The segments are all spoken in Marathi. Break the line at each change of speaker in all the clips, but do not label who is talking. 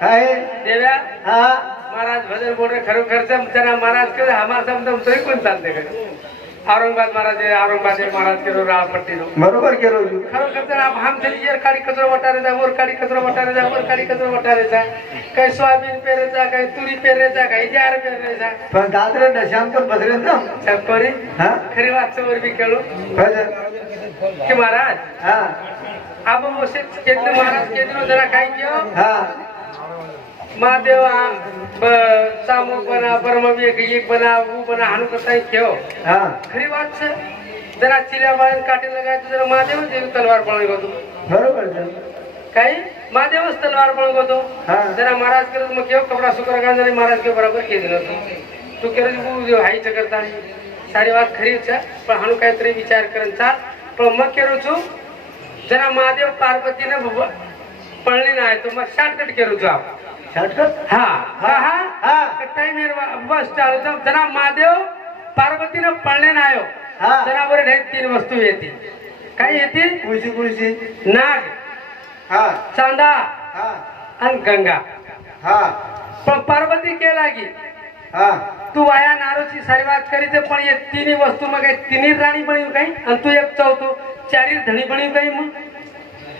काय?
देव्या
हा?
महाराज भजन बोल रहे खरो खर्च त्यांना महाराज के हमारा सब तुम तरी कोण चालते का? औरंगाबाद महाराज औरंगाबाद महाराज के राळपट्टी नो
बरोबर केलो. तू
खरो खर्च आप हम चली काडी कचरो वटारे जा वर काडी कचरो वटारे जा वर काडी कचरो वटारे जा. काही सोयाबीन पेरायचा काही तुरी पेरायचा काही जार पेरायचा
पण दादरे दशांतर बसले ना?
चप्परी
हा?
खरी वाच वर बी केलो.
भजन
की महाराज?
हा.
आप मोसे केंद्र महाराज केंद्र जरा काही घेऊ
हा.
महादेवा सामोकपणा परमवेग एकपणा उबणा हानुकसाई ठेव.
हा.
खरी वाट सर जरा चिल्या बाहेर काठी लगायचं जरा महादेव देवी तलवार पळगवतो
बरोबर
काही? महादेवच तलवार पळगवतो जरा महाराज करत मग केव कपडा सुकर गांजाने महाराज केव बरोबर केली नव्हतो तू करत देव हाईचं करता सारी वाट खरीच पण हाणू काहीतरी विचार करन चाल. पण मग केरूचू जरा महादेव पार्वतीनं पळली नाही तो मग शॉर्टकट केरूचू आपण.
शॉर्टकट
हा. हा. टाइम बस चालू जना महादेव पार्वतीनं पळणे ना आयो
हो.
जनावर तीन वस्तू येतील. काय येतील?
कुळशी कुळशी.
नाग
हा.
चांदा आणि गंगा.
हा.
पण पार्वती के लागी? तू वाया नारोची सारी बात करी पण एक तिन्ही वस्तू मग तिन्ही राणी बनीव काही? आणि तू एक चौथो. चारी धणी बनीव काही मग?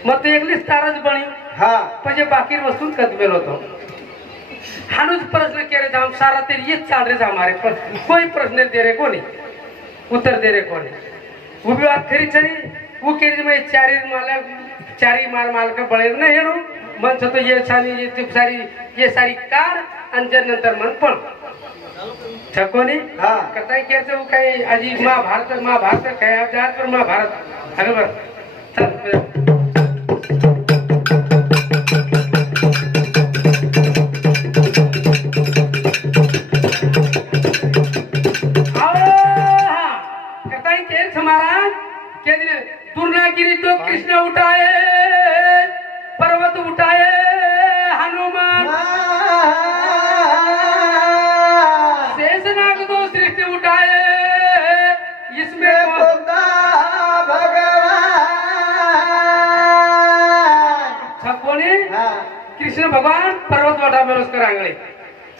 मग तू एकलीच तारच बनीव
हा.
म्हणजे बाकी वस्तू कदमेल होतो. हानुच प्रश्न केले जाम सारा ते येत चाल रे हमारे पर कोई प्रश्न दे रे कोणी? उत्तर दे रे कोणी? उभी बात खरी छरी वो केरी मैं चारी माला चारी मार माल का बळे न हेरू मन तो ये छानी ये ती सारी ये सारी कार आणि नंतर मन पण छकोनी
हा.
कसाई केरचं काही आजी महाभारत महाभारत काय आज पर महाभारत. अरे बर. चल.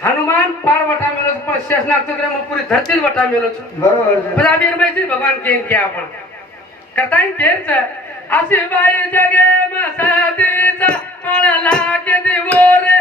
हनुमान पार वटा मिलो पर शेषनाग तो करे पूरी धरती वटा मिलो. पर आमिर में से भगवान के इनके अपन करता कताई देर से आसी जगे मसादी सा पण लागे दिवोरे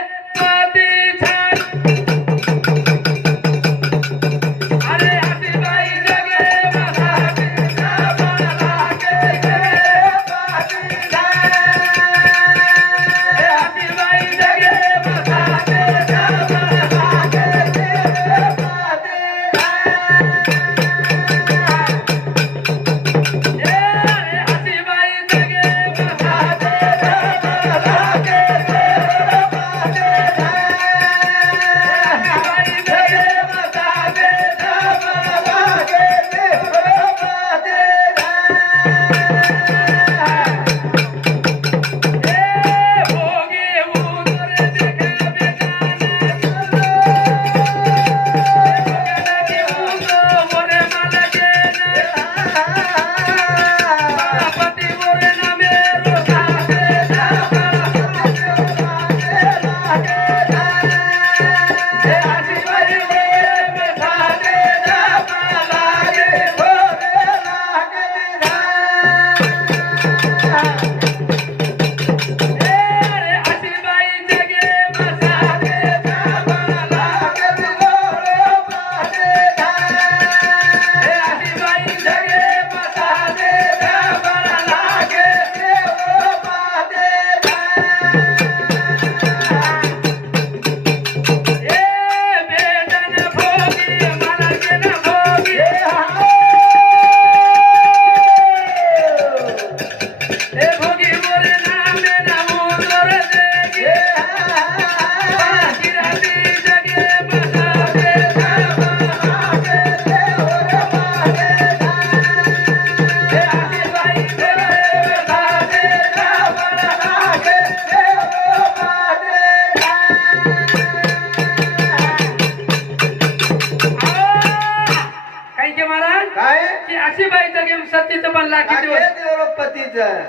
तिथं बनला किती
दिवस.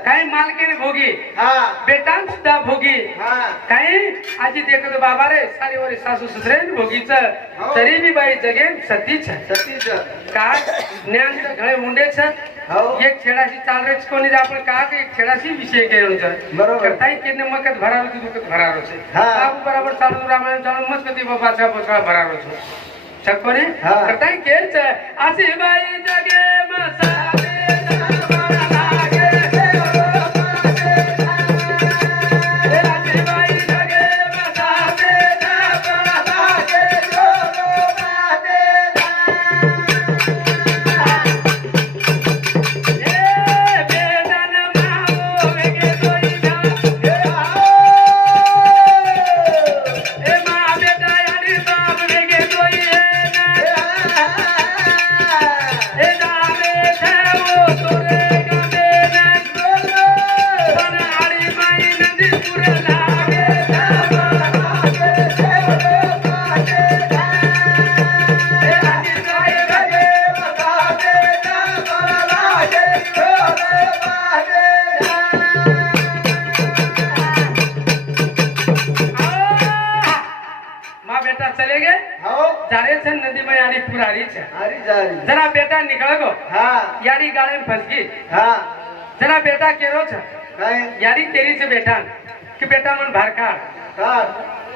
काही मालकीने भोगी. बेटान सुद्धा भोगी. काही आजी देखत बाबा रे सारी सारीवरी सासू सुसरे भोगीच. तरी मी बाई जगे सतीच.
सतीच.
का? ज्ञान घळे मुंडे छ
हो.
एक छेडाशी चालरेच कोणी आपण का एक छेडाशी विषय केलो मकत भरारो की दुखत भरारो छे बाबू बरोबर चालू रामायण चालू मस्त कधी बाबाचा पोसळा भरारो छे छकोने
हा.
काही असे बाई
जगे જરા
બેટા કેરો છે
કઈ
યાડી તેરી છે બેટા કે બેટા મન ભાર કાઢ
કાર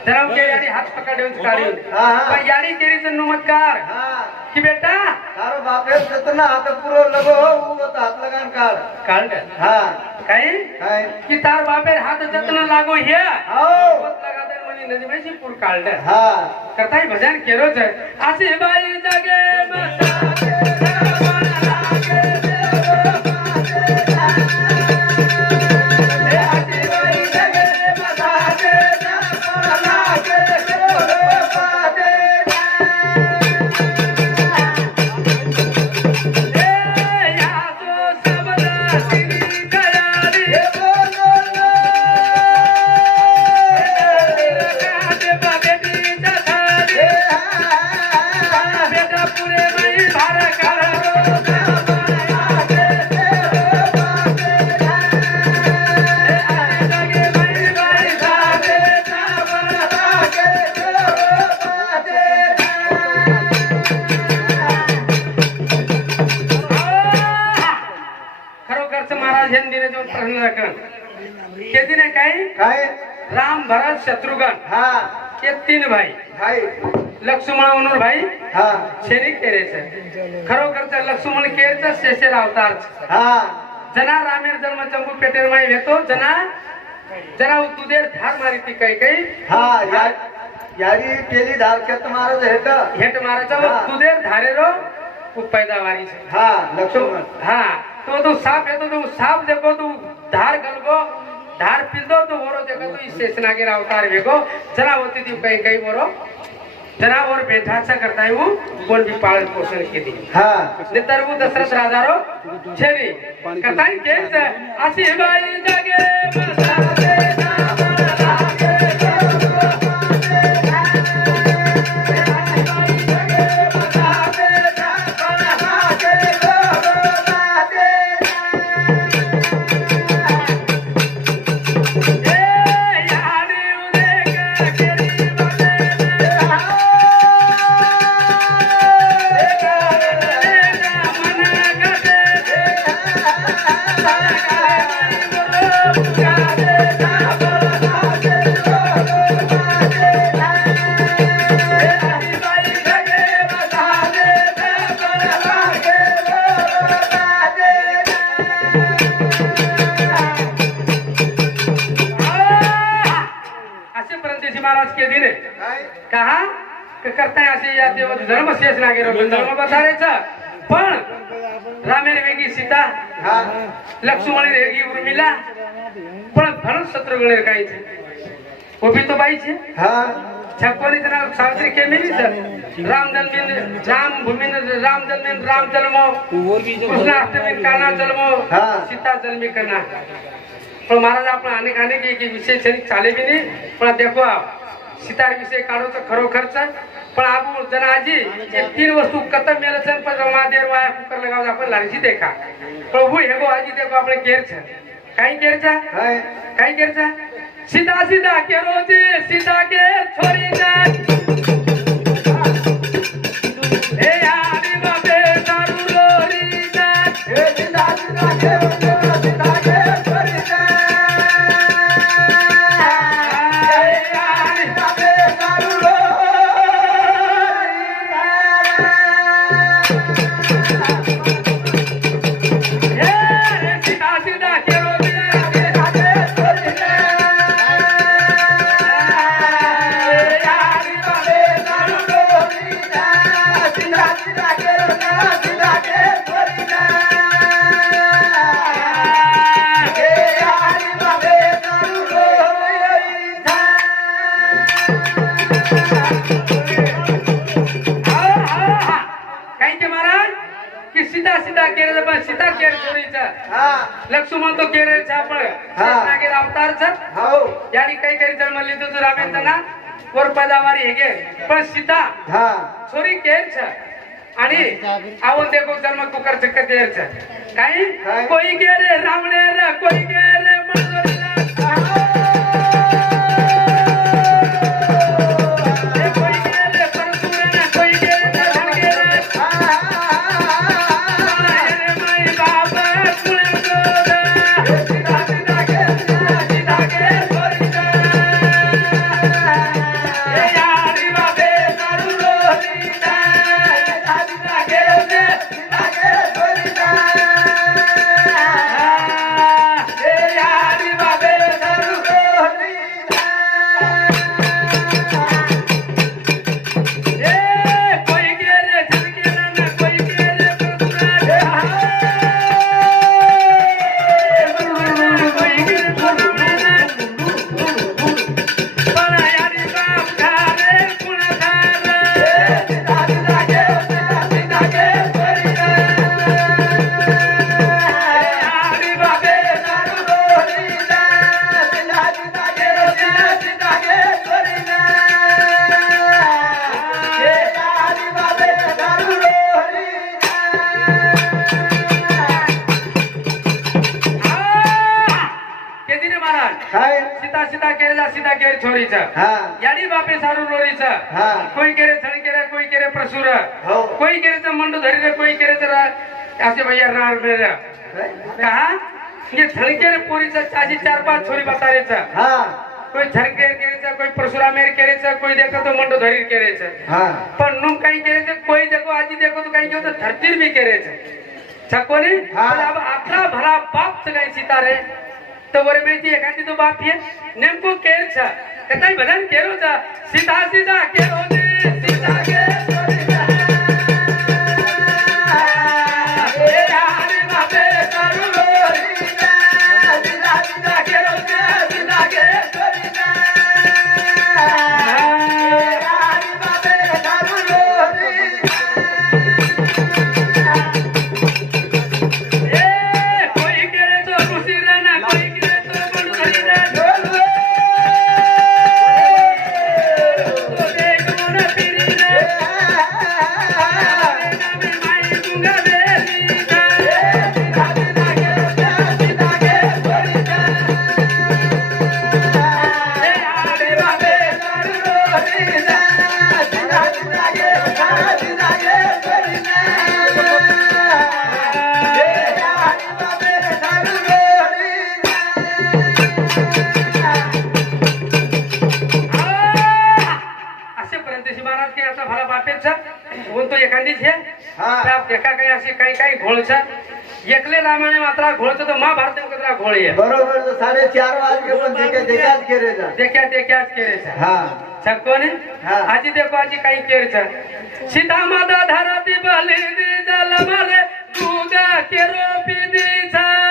જરા હું કે યાડી હાથ પકડ્યો છે કાઢ્યો
હા, હા.
પણ યાડી તેરી છે નુમતકાર
હા
કે બેટા
તારો બાપે જતના હાથ પૂરો લગો હું તો હાથ લગાન કાઢ
કાઢ
હા
કઈ
કઈ
કે તાર બાપે હાથ જતન લાગો હે
આવો
પોત લગાડે મની નદીમાં છે પૂર કાઢ
હા
કરતાય ભજન કેરો છે આસી બાઈ જગે મસાલે भजन दिले दोन प्रश्न दाखल शेती नाही काय?
काय?
राम भरत शत्रुघ्न.
हा.
हे तीन भाई.
भाई.
लक्ष्मण म्हणून भाई. हा. शेरी खरो खरोखरचा लक्ष्मण केरचा शेषेर अवतार.
हा.
जना रामेर जन्म चंबू पेटेर माई घेतो जना जना तुदेर धार मारी ती काही काही.
हा या यारी केली धार केत मारज हेट
हेट मारायचा तुदेर धारेरो पैदावारी हा
लक्ष्मण.
हा. तो तो साप येतो तो साप देखो तू धार गलगो धार पिलदो तो वरो देखो तो इस शेषनागेर अवतार वेगो जरा होती थी काही काही वरो जरा वर बेठाचा करता है वो कोण भी पालन पोषण केली
હા.
नितर वो दशरथ राजारो छेरी कथाई केच अशी बाई जगे मसाले विशेष नागेराव गुंडाळून बसायचं पण रामेर वेगी सीता लक्ष्मण रेगी उर्मिला पण भरत शत्रुघ्न रेखायचे उभी तो पाहिजे छप्पन इतना सावित्री केलेली सर राम जन्मीन राम भूमीन राम जन्मीन
राम
जन्मो. कृष्णाष्टमी काना जन्मो. सीता जन्मी करना पण महाराज आपण अनेक अनेक विशेष चाले बी नाही. पण देखो आप सितार विषय काढूच खरोखरच पण आबू जरा आजी तीन वस्तू कतम मेल छन पण महादेव वाया कुकर लगाव आपण लालची देखा पण
हु हे गो आजी देखो
आपले केर
छ. काही केर
छ? काही केर छ? सीधा
सीधा के रोजी सीधा के छोरी
ना Yeah.
ಹೇಗೆ
ಪ್ರಸಿದ್ಧ ಸೊರಿ ಕೇರ್ಚ आणि आवून देखो जर मग तू खर्च कधी यायचं काही कोई गे रे रामणे रे कोई गे रे मंदोरी
केरेला
सीधा केर छोरीचा. याडी बापे सारू लोरीचा
कोई
केरे छळकेरे कोई केरे प्रसुर. कोई केरेचं मंडू धरीरे कोई केरेचं असे भैया राहणार मेऱ्या कहा ये थळकेरे पोरीचा अशी चार पाच छोरी बतारेचा कोई झरकेर केरेचा कोई परशुराम केरेचा कोई देखो तो मंडो धरीर केरे हां. पर नु काई केरे केरेचा कोई देखो आजी देखो तो काई केव तो धरतीर भी केरे
केरेचा
छकोनी अब आपला भरा बाप चगाई सीता रे તમારે બેથી એકાંતી તો બાપ છે ને એમ કોઈ કેર છે. કે તાઈ બધાને કેરો છે. સીધા સીધા, કેરો છે छ एकले रामायण मात्र घोळ छ तो महाभारत कतरा घोळ आहे.
बरोबर तो साडे चार वाजके पण देखे देखाच केले जा हा. हा.
आजी देखो आजी काही केर छ सीता माता धरती बली दी जल मले दूध केरो पी दी छरा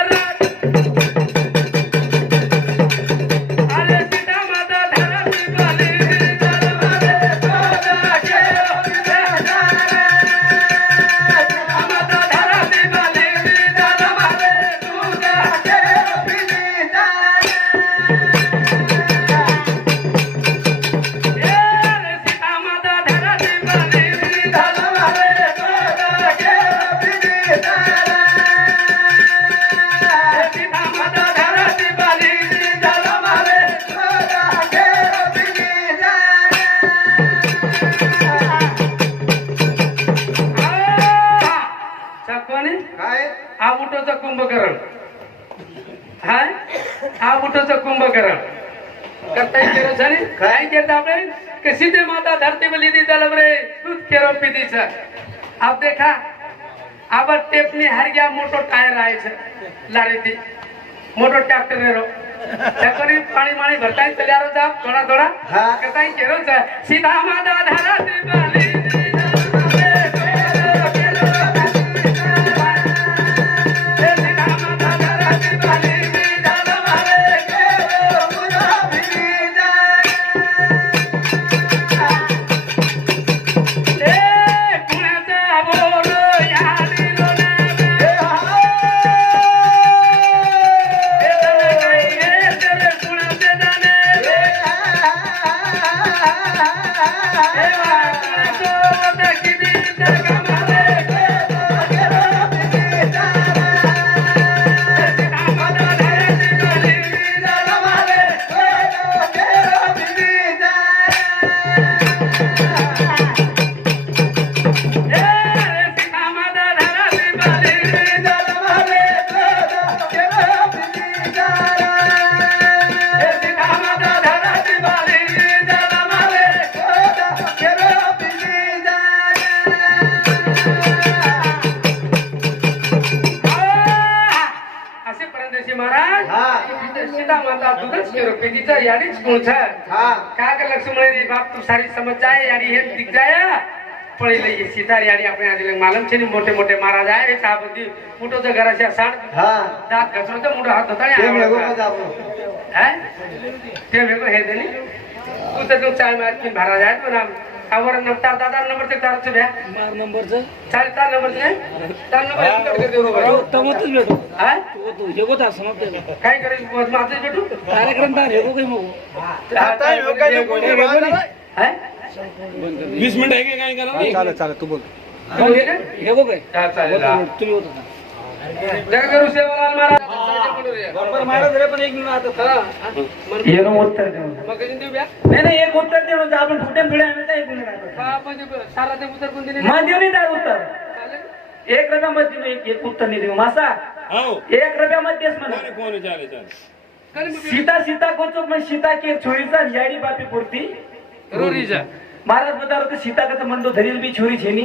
आबुटोचं कुंभकरण करता येते सर काय करता आपण कि सीधे माता धरती में लीधी तलब रे दूध के रो पीधी सर
आप
देखा. अब टेपनी हर गया मोटो टायर आए सर लारी थी मोटो ट्रैक्टर ने रो टकरी पानी मानी भरता ही तैयार होता थोड़ा थोड़ा हाँ. करता ही केरो सर सीधा माता धरती में लीधी दूरच करो बेटी तो यारी स्कूल छ
हां
का के लक्ष्मण रे बाप तू सारी समझ जाए यारी हे दिख जाया पळी लई सीता यारी आपण आले मालम छे मोठे मोटे महाराज आहे रे साहेबजी मोठो तो घराच्या साड हां. दात घसरो तो मोठो हात. होता ते वेगळं हे देणी. तू तर तू चाय मारतीन महाराज आहेत पण आवर नंबर दादा नंबर ते तार છે भ्या
मार नंबरचं?
चाल तार नंबर नंबर
तमतच भेटू.
हा?
असं
काय करायचं? माझं भेटू?
कार्यक्रम तर हे गो काही मग.
है.
वीस मिनिट आहे काय करा
चालेल चालेल तू बोल.
हो काय?
गो काय
चालेल.
तुम्ही होता.
जगद्गुरु सेवालाल महाराज.
बरोबर महाराज रे पण एक
हा, हा.
उत्तर देऊ
मग कधी देऊ ब्या?
नाही नाही एक उत्तर देऊ आपण फुटे फिळे आम्ही एक
हा, म्हणजे
मग देऊ नाही उत्तर. एक रुपया मध्ये देऊ एक एक उत्तर नाही देऊ. मासा. एक रुपया मध्येच म्हणा. सीता सीता को चुक मग सीता की छोरीचा याडी बापी पुरती.
रोरीचा
महाराज बता सीता का तो मंदो धरील बी छोरी छेनी.